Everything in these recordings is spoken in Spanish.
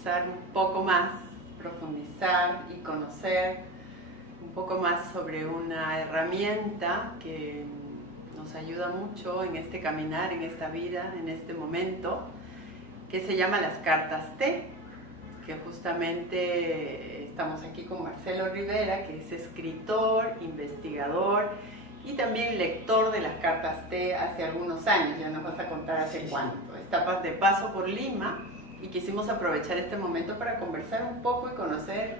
conversar un poco más, profundizar y conocer un poco más sobre una herramienta que nos ayuda mucho en este caminar, en esta vida, en este momento, que se llama las cartas T, que justamente estamos aquí con Marcelo Rivera, que es escritor, investigador y también lector de las cartas T hace algunos años, ya nos vas a contar hace cuánto. Está de paso por Lima y quisimos aprovechar este momento para conversar un poco y conocer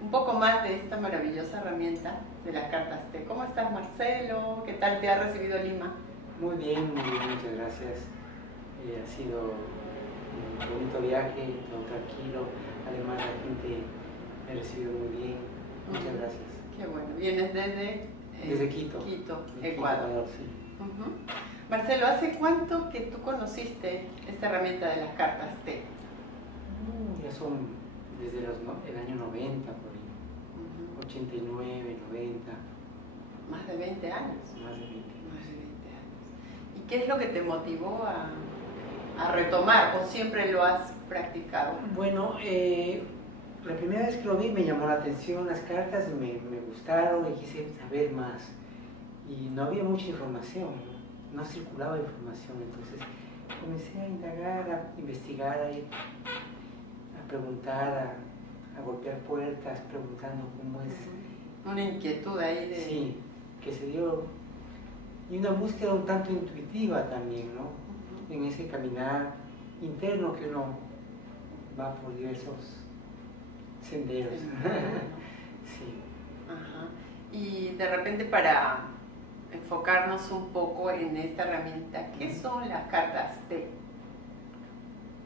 un poco más de esta maravillosa herramienta de las cartas T. ¿Cómo estás, Marcelo? ¿Qué tal te ha recibido Lima? Muy bien, muchas gracias. Ha sido un bonito viaje, todo tranquilo. Además, la gente me ha recibido muy bien. Muchas gracias. Qué bueno. ¿Vienes desde Quito? Quito, Ecuador. Sí. Marcelo, ¿hace cuánto que tú conociste esta herramienta de las cartas T? Ya son desde el año 90, por ahí. 89, 90. Más de 20 años. Más de 20. Más de 20 años. ¿Y qué es lo que te motivó a retomar o siempre lo has practicado? Bueno, la primera vez que lo vi me llamó la atención las cartas, me gustaron y quise saber más. Y no había mucha información, no circulaba información, entonces comencé a indagar, a investigar, a preguntar, a golpear puertas, preguntando cómo es. Una inquietud ahí de... Sí, que se dio. Y una búsqueda un tanto intuitiva también, ¿no? En ese caminar interno que uno va por diversos senderos. Sí. Ajá. Y de repente, para enfocarnos un poco en esta herramienta, ¿qué son las cartas T?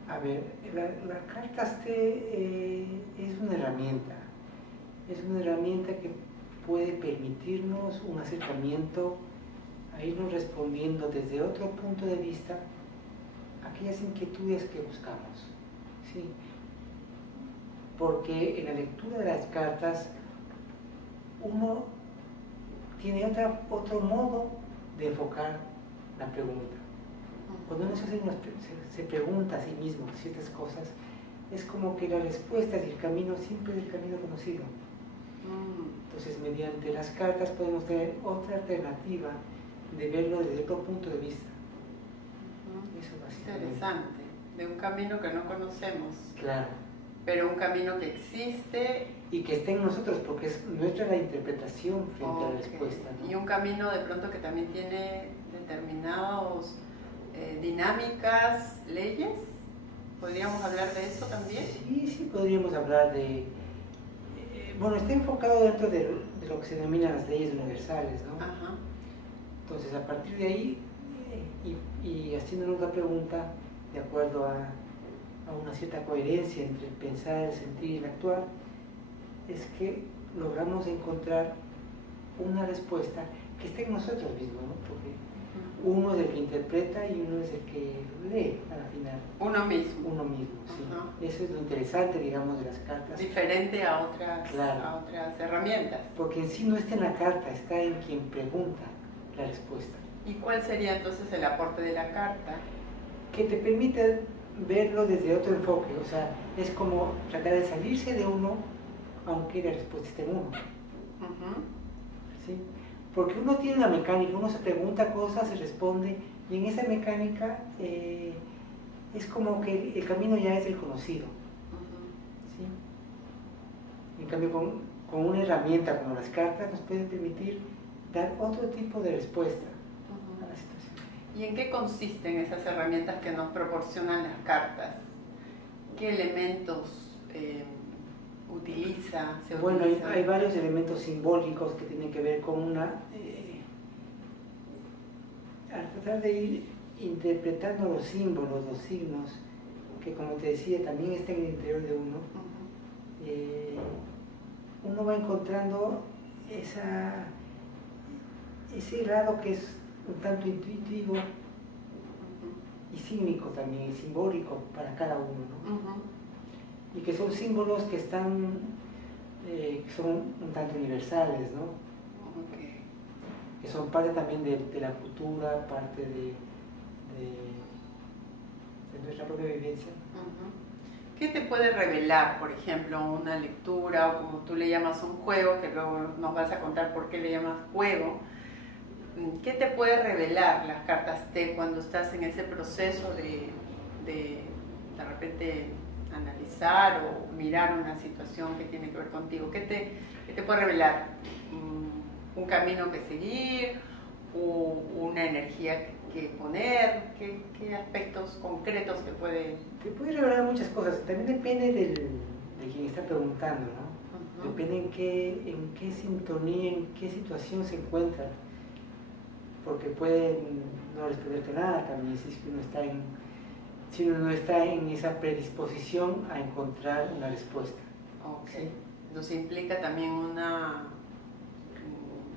A ver, las cartas T es una herramienta. Es una herramienta que puede permitirnos un acercamiento a irnos respondiendo desde otro punto de vista a aquellas inquietudes que buscamos. ¿Sí? Porque en la lectura de las cartas uno tiene otro modo de enfocar la pregunta. Cuando uno se pregunta a sí mismo ciertas cosas, es como que la respuesta y el camino siempre es el camino conocido. Entonces, mediante las cartas podemos tener otra alternativa de verlo desde otro punto de vista. Eso básicamente. Interesante, de un camino que no conocemos. Claro. Pero un camino que existe. Y que esté en nosotros, porque es nuestra la interpretación frente a la respuesta, ¿no? Y un camino de pronto que también tiene determinados dinámicas, leyes. ¿Podríamos hablar de eso también? Sí, podríamos hablar de... bueno, está enfocado dentro de lo que se denominan las leyes universales, ¿no? Ajá. Entonces, a partir de ahí, y haciéndonos la pregunta, de acuerdo a una cierta coherencia entre el pensar, el sentir y el actuar, es que logramos encontrar una respuesta que esté en nosotros mismos, ¿no? Porque uno es el que interpreta y uno es el que lee al final. Uno mismo. Uno mismo, sí. Eso es lo interesante, digamos, de las cartas. Diferente a otras, claro, a otras herramientas. Porque en sí no está en la carta, está en quien pregunta la respuesta. ¿Y cuál sería entonces el aporte de la carta? Que te permite verlo desde otro enfoque, o sea, es como tratar de salirse de uno, aunque la respuesta esté en uno. ¿Sí? Porque uno tiene una mecánica, uno se pregunta cosas, se responde, y en esa mecánica es como que el camino ya es el conocido. ¿Sí? En cambio, con una herramienta como las cartas nos puede permitir dar otro tipo de respuesta a la situación. ¿Y en qué consisten esas herramientas que nos proporcionan las cartas? ¿Qué elementos utiliza? Bueno, hay varios elementos simbólicos que tienen que ver con al tratar de ir interpretando los símbolos, los signos, que como te decía, también están en el interior de uno, uno va encontrando ese lado que es un tanto intuitivo y símbico también, y simbólico para cada uno, ¿no? Y que son símbolos que son un tanto universales, ¿no? Que son parte también de la cultura, parte de nuestra propia vivencia. ¿Qué te puede revelar, por ejemplo, una lectura o como tú le llamas un juego, que luego nos vas a contar por qué le llamas juego? ¿Qué te puede revelar las cartas T cuando estás en ese proceso de repente analizar o mirar una situación que tiene que ver contigo? ¿Qué te puede revelar? ¿Un camino que seguir? ¿O una energía que poner? ¿Qué aspectos concretos te puede...? Te puede revelar muchas cosas. También depende de quien está preguntando, ¿no? Depende en qué sintonía, en qué situación se encuentra. Porque pueden no responderte nada también si uno no está en esa predisposición a encontrar una respuesta. Ok. ¿Sí? Entonces implica también una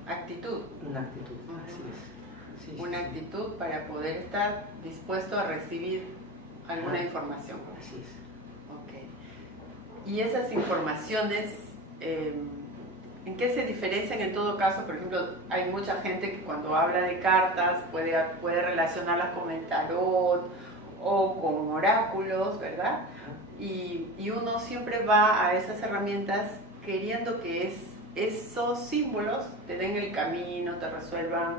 actitud. Una actitud, así es. Sí, una actitud para poder estar dispuesto a recibir alguna información. Así es. Ok. Y esas informaciones, ¿en qué se diferencian en todo caso? Por ejemplo, hay mucha gente que cuando habla de cartas puede relacionarlas con el tarot o con oráculos, ¿verdad? Y uno siempre va a esas herramientas queriendo que esos símbolos te den el camino, te resuelvan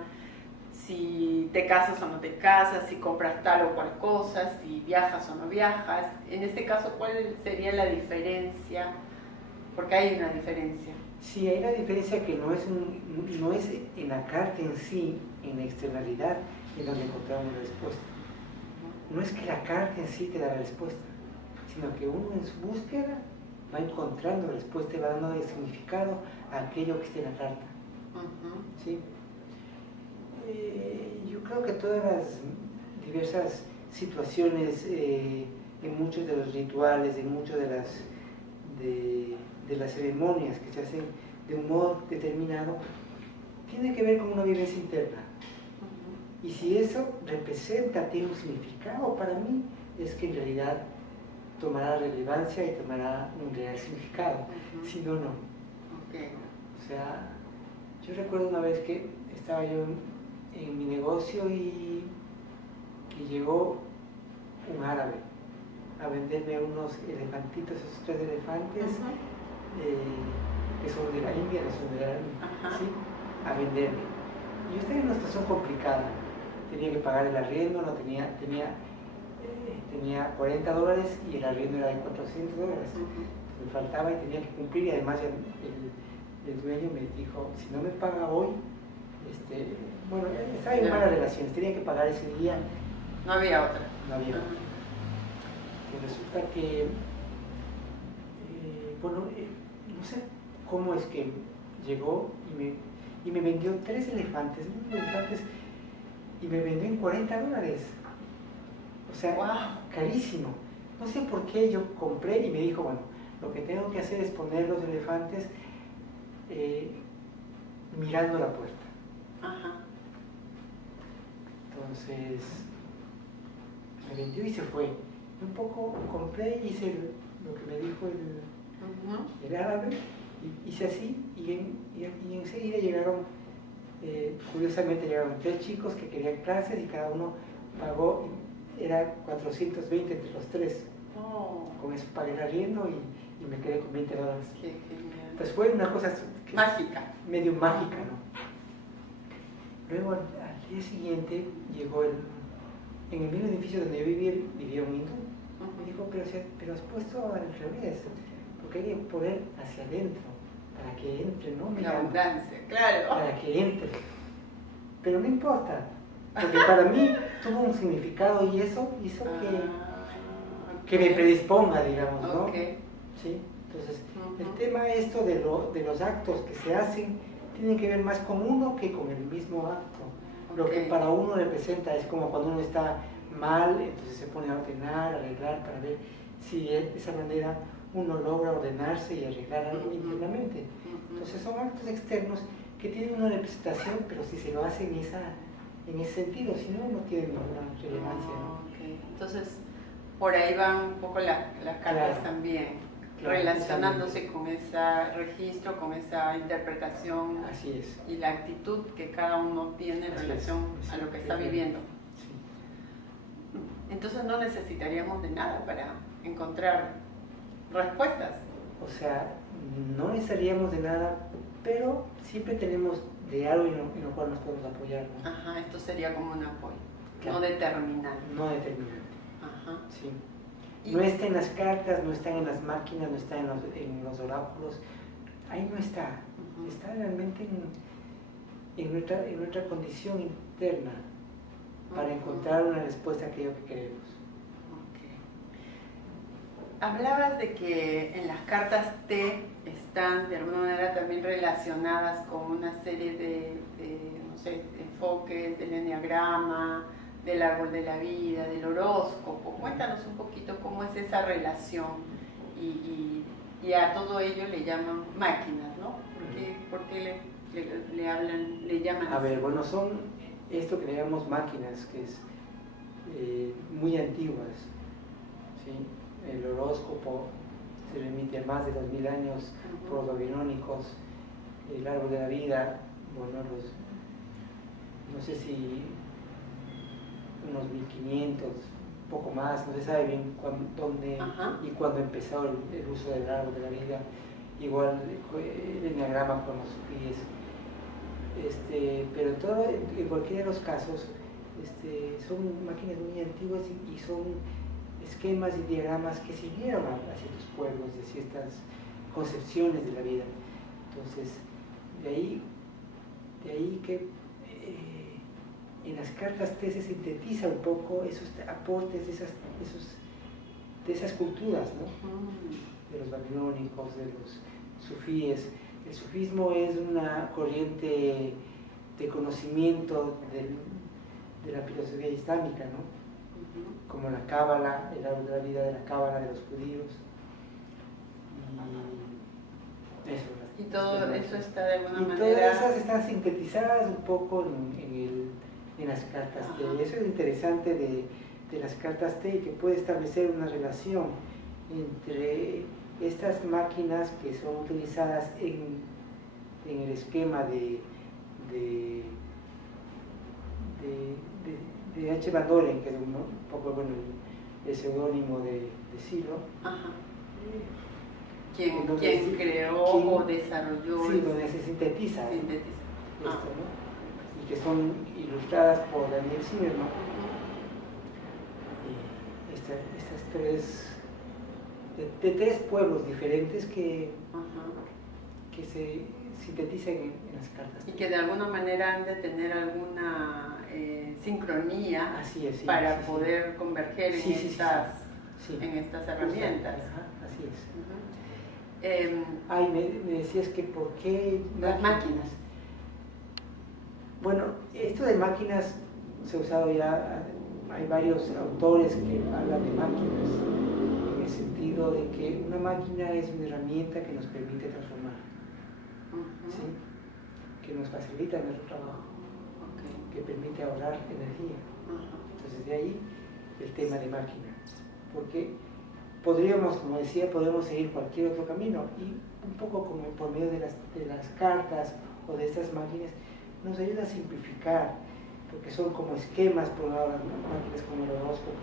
si te casas o no te casas, si compras tal o cual cosa, si viajas o no viajas. En este caso, ¿cuál sería la diferencia? Porque hay una diferencia. Sí, hay una diferencia que no es en la carta en sí, en la externalidad, en donde encontramos la respuesta. No es que la carta en sí te da la respuesta, sino que uno en su búsqueda va encontrando respuesta y va dando de significado a aquello que está en la carta. ¿Sí? Yo creo que todas las diversas situaciones, en muchos de los rituales, en muchas de las ceremonias que se hacen de un modo determinado, tiene que ver con una vivencia interna. Y si eso representa, tiene un significado para mí, es que en realidad tomará relevancia y tomará un real significado. Si no, no. O sea, yo recuerdo una vez que estaba yo en mi negocio y llegó un árabe a venderme unos elefantitos, esos 3 elefantes que son de la India, que son de la India, ¿sí? A venderme. Y yo estaba en una situación complicada, tenía que pagar el arriendo, no tenía $40 y el arriendo era de $400. Me faltaba y tenía que cumplir, y además el dueño me dijo, si no me paga hoy, bueno, estaba en malas relaciones, tenía que pagar ese día. No había otra. No había otra. Y resulta que, no sé cómo es que llegó y me vendió 3 elefantes, y me vendió en $40. O sea, wow, carísimo. No sé por qué yo compré y me dijo, bueno, lo que tengo que hacer es poner los elefantes mirando la puerta. Entonces, me vendió y se fue. Un poco compré y hice lo que me dijo el árabe, hice así y enseguida llegaron, curiosamente llegaron 3 chicos que querían clases y cada uno pagó, era 420 entre los 3. Con eso pagué el arriendo y me quedé con $20. Qué genial. Entonces fue una cosa mágica. Medio mágica, ¿no? Luego al día siguiente llegó en el mismo edificio donde yo vivía un hindú. Me dijo, pero has puesto al revés, porque hay que poner hacia adentro, para que entre, ¿no? La abundancia, claro. Para que entre. Pero no importa, porque para mí tuvo un significado y eso hizo que me predisponga, digamos, ¿no? ¿Sí? Entonces, el tema esto de los actos que se hacen tienen que ver más con uno que con el mismo acto. Lo que para uno representa es como cuando uno está mal, entonces se pone a ordenar, arreglar, para ver si de esa manera uno logra ordenarse y arreglar algo internamente. Entonces son actos externos que tienen una representación, pero si se lo hace en ese sentido, si no, no tiene ninguna relevancia, ¿no? Entonces, por ahí van un poco las cartas también, relacionándose con ese registro, con esa interpretación. Así es. Y la actitud que cada uno tiene en relación a lo que está viviendo. Sí. Entonces no necesitaríamos de nada para encontrar respuestas. O sea, no necesitaríamos de nada, pero siempre tenemos de algo en lo cual nos podemos apoyar, ¿no? Ajá, esto sería como un apoyo, Claro. no determinante. No determinante. Ajá. Sí. Y- No está en las cartas, no está en las máquinas, no está en los oráculos. Ahí no está. Ujú. Está realmente en nuestra condición interna para Ujú. encontrar una respuesta a aquello que queremos. Ok. Hablabas de que en las cartas T están de alguna manera también relacionadas con una serie de no sé, enfoques del enneagrama, del árbol de la vida, del horóscopo. Cuéntanos un poquito cómo es esa relación y a todo ello le llaman máquinas, ¿no? ¿Por qué le llaman A así? ver, bueno, son esto que le llamamos máquinas, que es muy antiguas, ¿sí? El horóscopo se remite a más de 2000 años por los babilónicos, el árbol de la vida, bueno, no sé si unos 1500, poco más, no se sabe bien dónde Ajá. y cuándo empezó el uso del árbol de la vida, igual el enneagrama con los sufíes. Pero en cualquiera de los casos son máquinas muy antiguas y son esquemas y diagramas que sirvieron a ciertos pueblos, de ciertas concepciones de la vida. Entonces, de ahí que en las cartas T se sintetiza un poco esos aportes de esas culturas, ¿no? De los babilónicos, de los sufíes. El sufismo es una corriente de conocimiento de la filosofía islámica, ¿no? Como la cábala, el árbol de la vida de la cábala de los judíos. Y eso. Y todo eso está de alguna y manera... todas esas están sintetizadas un poco en las cartas T. Y eso es interesante de las cartas T, que puede establecer una relación entre estas máquinas que son utilizadas en el esquema de H. Van Doren, que es un poco bueno, el seudónimo de Silo. Ajá. ¿Quién creó o desarrolló? Sí, donde se sintetiza esto, ¿no? Y que son ilustradas por Daniel Zimmerman. Estas tres, de tres pueblos diferentes que se sintetizan en las cartas. Y que de alguna manera han de tener alguna sincronía Así es, sí, para sí, poder converger sí, en estas herramientas. Ajá, así es. Me decías que por qué Las máquinas. Bueno, esto de máquinas se ha usado ya, hay varios autores que hablan de máquinas, en el sentido de que una máquina es una herramienta que nos permite transformar, ¿sí? Que nos facilita nuestro trabajo, que permite ahorrar energía. Entonces de ahí el tema de máquina, porque podríamos, como decía, podemos seguir cualquier otro camino y un poco como por medio de las cartas o de estas máquinas nos ayuda a simplificar, porque son como esquemas, por un lado las máquinas como el horóscopo,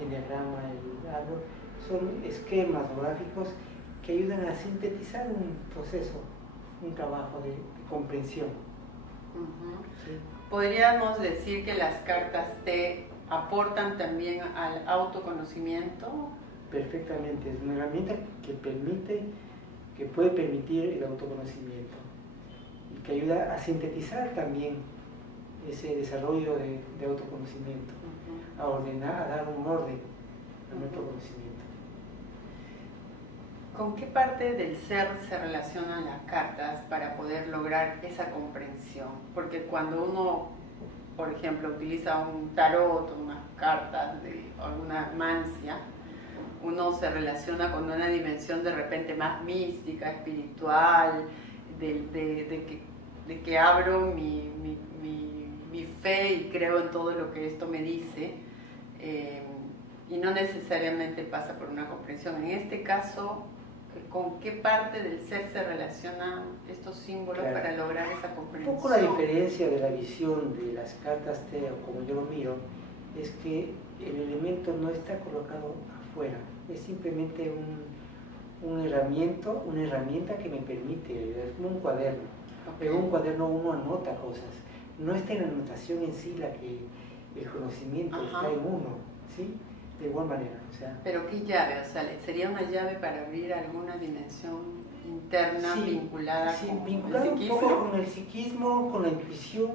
el enneagrama, el árbol, son esquemas gráficos que ayudan a sintetizar un proceso, un trabajo de comprensión. ¿Sí? ¿Podríamos decir que las cartas T aportan también al autoconocimiento? Perfectamente, es una herramienta que puede permitir el autoconocimiento y que ayuda a sintetizar también ese desarrollo de autoconocimiento, a ordenar, a dar un orden a nuestro conocimiento. ¿Con qué parte del ser se relacionan las cartas para poder lograr esa comprensión? Porque cuando uno, por ejemplo, utiliza un tarot o unas cartas de alguna mancia, uno se relaciona con una dimensión de repente más mística, espiritual, de que abro mi fe y creo en todo lo que esto me dice, y no necesariamente pasa por una comprensión. En este caso, ¿con qué parte del ser se relacionan estos símbolos para lograr esa comprensión? Un poco la diferencia de la visión de las cartas T, o como yo lo miro, es que el elemento no está colocado afuera, es simplemente una herramienta que me permite, es como un cuaderno. Okay. En un cuaderno uno anota cosas. No está en la anotación en sí la que el conocimiento está en uno, ¿sí? De igual manera, o sea. ¿Pero qué llave? O sea, ¿sería una llave para abrir alguna dimensión interna vinculada con vinculada el psiquismo? un poco con el psiquismo, con la intuición,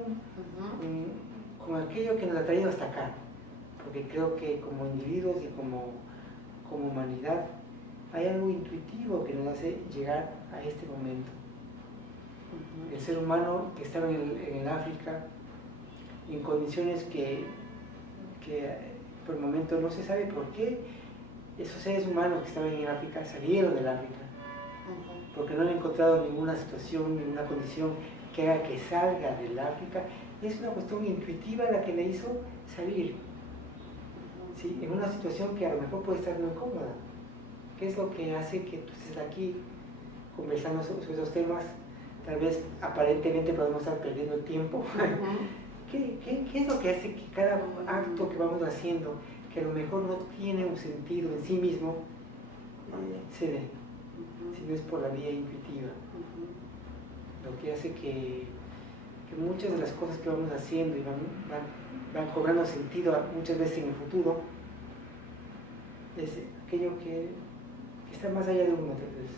con aquello que nos ha traído hasta acá. Porque creo que como individuos y como humanidad hay algo intuitivo que nos hace llegar a este momento. El ser humano que estaba en el África en condiciones que por el momento no se sabe por qué esos seres humanos que estaban en África salieron del África, porque no han encontrado ninguna situación, ninguna condición que haga que salga del África. Es una cuestión intuitiva la que le hizo salir, ¿sí? En una situación que a lo mejor puede estar muy cómoda. ¿Qué es lo que hace que tú estés aquí conversando sobre esos temas? Tal vez aparentemente podemos estar perdiendo el tiempo. ¿Qué es lo que hace que cada acto que vamos haciendo, que a lo mejor no tiene un sentido en sí mismo, se dé, si no es por la vía intuitiva? Lo que hace que muchas de las cosas que vamos haciendo y van cobrando sentido muchas veces en el futuro, es aquello que está más allá de uno, tal vez.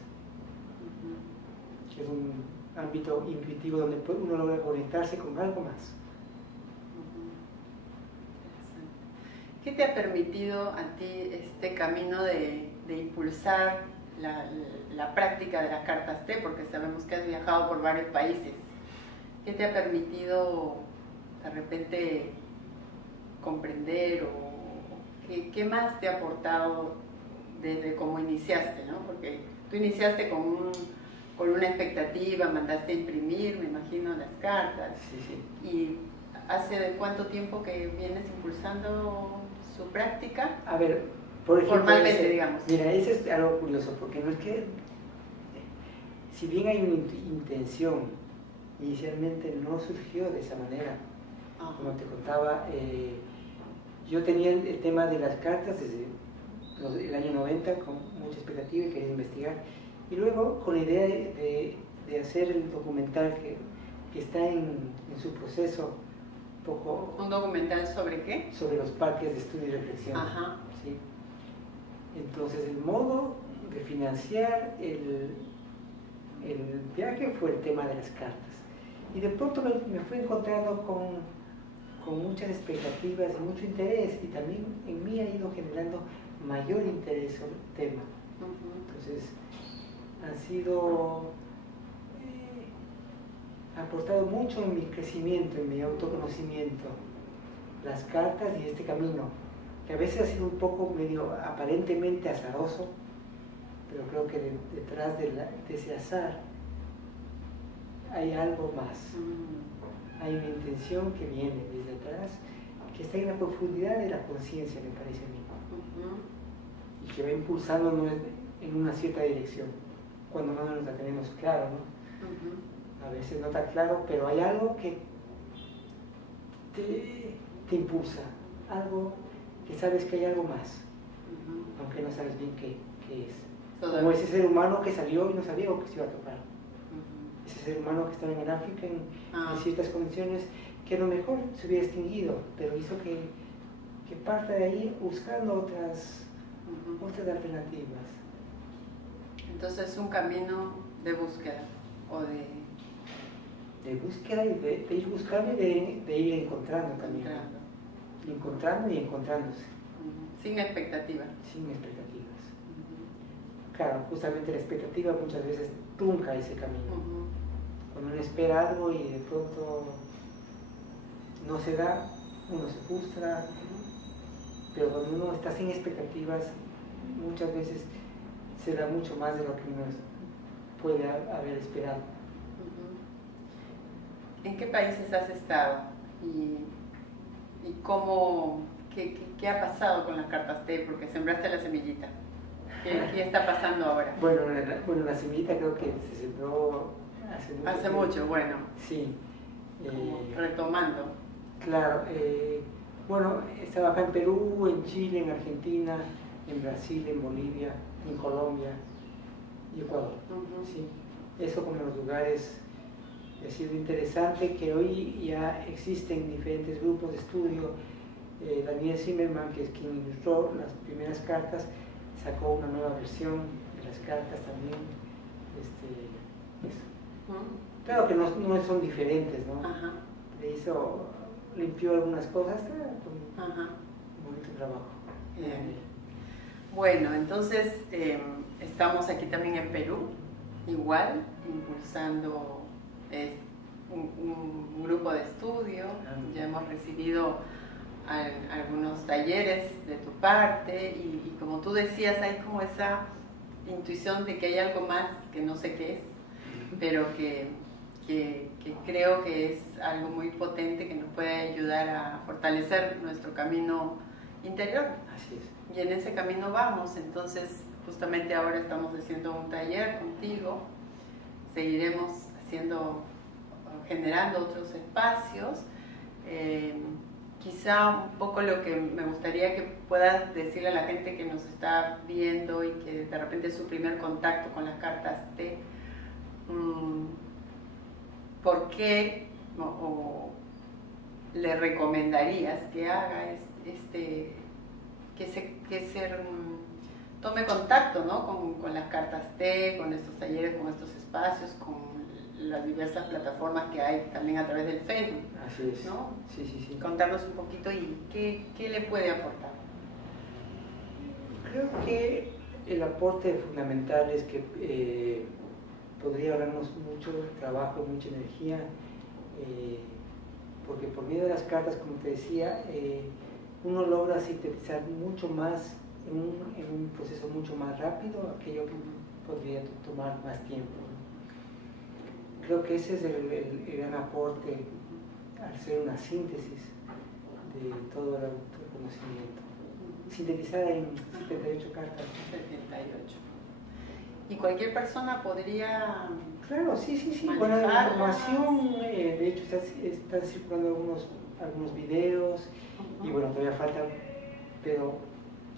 Que es un ámbito intuitivo donde uno logra conectarse con algo más. ¿Qué te ha permitido a ti este camino de impulsar la práctica de las cartas T? Porque sabemos que has viajado por varios países. ¿Qué te ha permitido de repente comprender o qué más te ha aportado desde cómo iniciaste, ¿no? Porque tú iniciaste con una expectativa, mandaste a imprimir, me imagino, las cartas. Sí. ¿Y hace de cuánto tiempo que vienes impulsando su práctica? A ver, por ejemplo, formalmente, digamos. Mira, eso es algo curioso, porque no es que, si bien hay una intención, inicialmente no surgió de esa manera. Como te contaba, yo tenía el tema de las cartas desde el año 90 con mucha expectativa y quería investigar. Y luego con la idea de hacer el documental que está en su proceso. ¿Un documental sobre qué? Sobre los parques de estudio y reflexión. ¿Sí? Entonces el modo de financiar el viaje fue el tema de las cartas. Y de pronto me fui encontrando con muchas expectativas y mucho interés, y también en mí ha ido generando mayor interés sobre el tema. Entonces ha sido ha aportado mucho en mi crecimiento, en mi autoconocimiento, las cartas y este camino, que a veces ha sido un poco medio aparentemente azaroso, pero creo que detrás de ese azar hay algo más. Hay una intención que viene desde atrás, que está en la profundidad de la conciencia, me parece a mí, y que va impulsándonos en una cierta dirección, cuando no nos la tenemos claro, ¿no? A veces no está claro, pero hay algo que te impulsa, algo que sabes que hay algo más, aunque no sabes bien qué es. Como ese ser humano que salió y no sabía lo que se iba a tocar. Ese ser humano que estaba en el África en ciertas condiciones que a lo mejor se hubiera extinguido, pero hizo que parta de ahí buscando otras alternativas. Entonces es un camino de búsqueda o de búsqueda y de ir buscando y de ir encontrando también. Encontrando y encontrándose. Sin expectativa. Sin expectativas. Claro, justamente la expectativa muchas veces trunca ese camino. Cuando uno espera algo y de pronto no se da, uno se frustra, pero cuando uno está sin expectativas, muchas veces se da mucho más de lo que uno puede haber esperado. ¿En qué países has estado? ¿Y qué ha pasado con las cartas T? Porque sembraste la semillita. ¿Qué está pasando ahora? Bueno, la semillita creo que se sembró hace mucho, bueno. Sí. Retomando. Claro. Bueno, estaba acá en Perú, en Chile, en Argentina, en Brasil, en Bolivia, en Colombia. y Ecuador. Sí. Eso como los lugares ha sido interesante, que hoy ya existen diferentes grupos de estudio. Daniel Zimmerman, que es quien ilustró las primeras cartas, sacó una nueva versión de las cartas también. Eso. Claro que no son diferentes, ¿no? Ajá. Limpió algunas cosas, con un bonito trabajo. Bien. Bueno, entonces estamos aquí también en Perú, igual, impulsando un grupo de estudio. Ya hemos recibido algunos talleres de tu parte y como tú decías, hay como esa intuición de que hay algo más que no sé qué es, pero que creo que es algo muy potente que nos puede ayudar a fortalecer nuestro camino interior. Así es. Y en ese camino vamos. Entonces, justamente ahora estamos haciendo un taller contigo, seguiremos generando otros espacios. Quizá un poco lo que me gustaría que puedas decirle a la gente que nos está viendo y que de repente es su primer contacto con las cartas T, ¿por qué le recomendarías que haga tome contacto, ¿no? con las cartas T, con estos talleres, con estos espacios, con las diversas plataformas que hay también a través del Facebook? Así es, ¿no? Sí. Contarnos un poquito y qué le puede aportar. Creo que el aporte fundamental es que podría ahorrarnos mucho trabajo y mucha energía, porque por medio de las cartas, como te decía, uno logra sintetizar mucho más en un proceso mucho más rápido aquello que podría tomar más tiempo. Creo que ese es el gran aporte al ser una síntesis de todo el autoconocimiento. Sintetizada en 78 cartas. 78. ¿Y cualquier persona podría...? Claro, sí. Bueno, la información, de hecho, están circulando algunos videos, y bueno, todavía falta, pero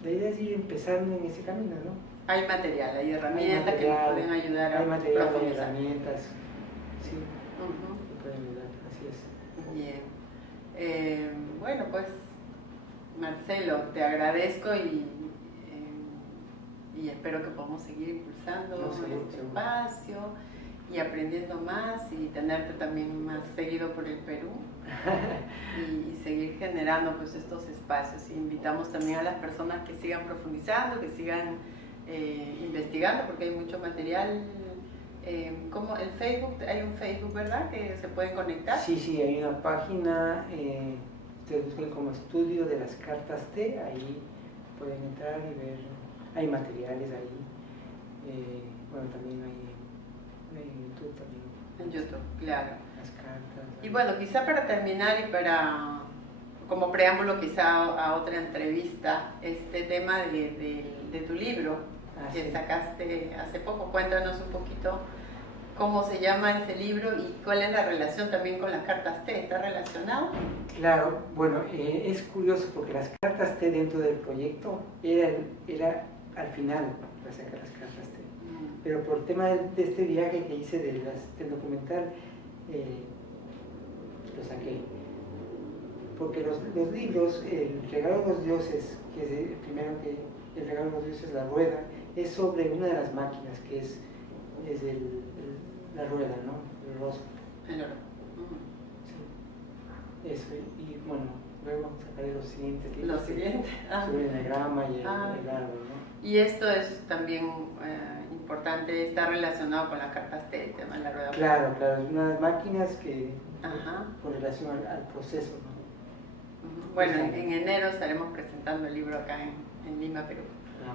la idea es ir empezando en ese camino, ¿no? Hay material, hay herramientas que nos pueden ayudar a profundizar. Hay herramientas, sí, que pueden ayudar, así es. Bien. Bueno, pues, Marcelo, te agradezco y espero que podamos seguir impulsando este espacio y aprendiendo más y tenerte también más seguido por el Perú y seguir generando pues estos espacios. Y invitamos también a las personas que sigan profundizando, que sigan investigando, porque hay mucho material. Como el Facebook, hay un Facebook, ¿verdad?, que se pueden conectar. Sí, hay una página, ustedes buscan como Estudio de las Cartas T, ahí pueden entrar y ver, hay materiales ahí, bueno, también hay en YouTube también. En YouTube, claro. Las cartas. Y bueno, quizá para terminar y como preámbulo quizá a otra entrevista, este tema de tu libro que sacaste hace poco. Cuéntanos un poquito cómo se llama ese libro y cuál es la relación también con las cartas T. ¿Está relacionado? Claro, bueno, es curioso porque las cartas T dentro del proyecto era al final para sacar las cartas T. Pero por el tema de este viaje que hice del documental, lo saqué. Porque los libros, el regalo de los dioses, que es el primero el regalo de los dioses, la rueda, es sobre una de las máquinas, que es la rueda, ¿no? El horóscopo. El oro. Sí. Eso, y bueno, luego sacaré los siguientes libros. Los siguientes. Sobre el enagrama y el árbol, ¿no? Y esto es también importante, está relacionado con las cartas T, el tema de la rueda. Claro, es una de las máquinas que con relación al proceso, ¿no? Bueno, en enero estaremos presentando el libro acá en Lima, Perú.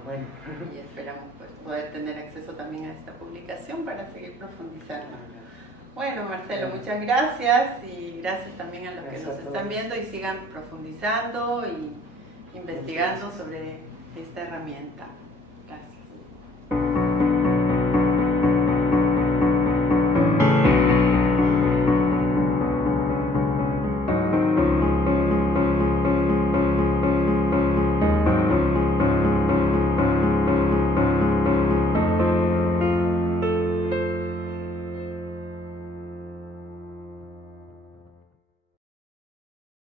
Bueno. Y esperamos pues, poder tener acceso también a esta publicación para seguir profundizando. Bueno, Marcelo, muchas gracias y gracias también a los que nos están viendo y sigan profundizando y investigando sobre esta herramienta.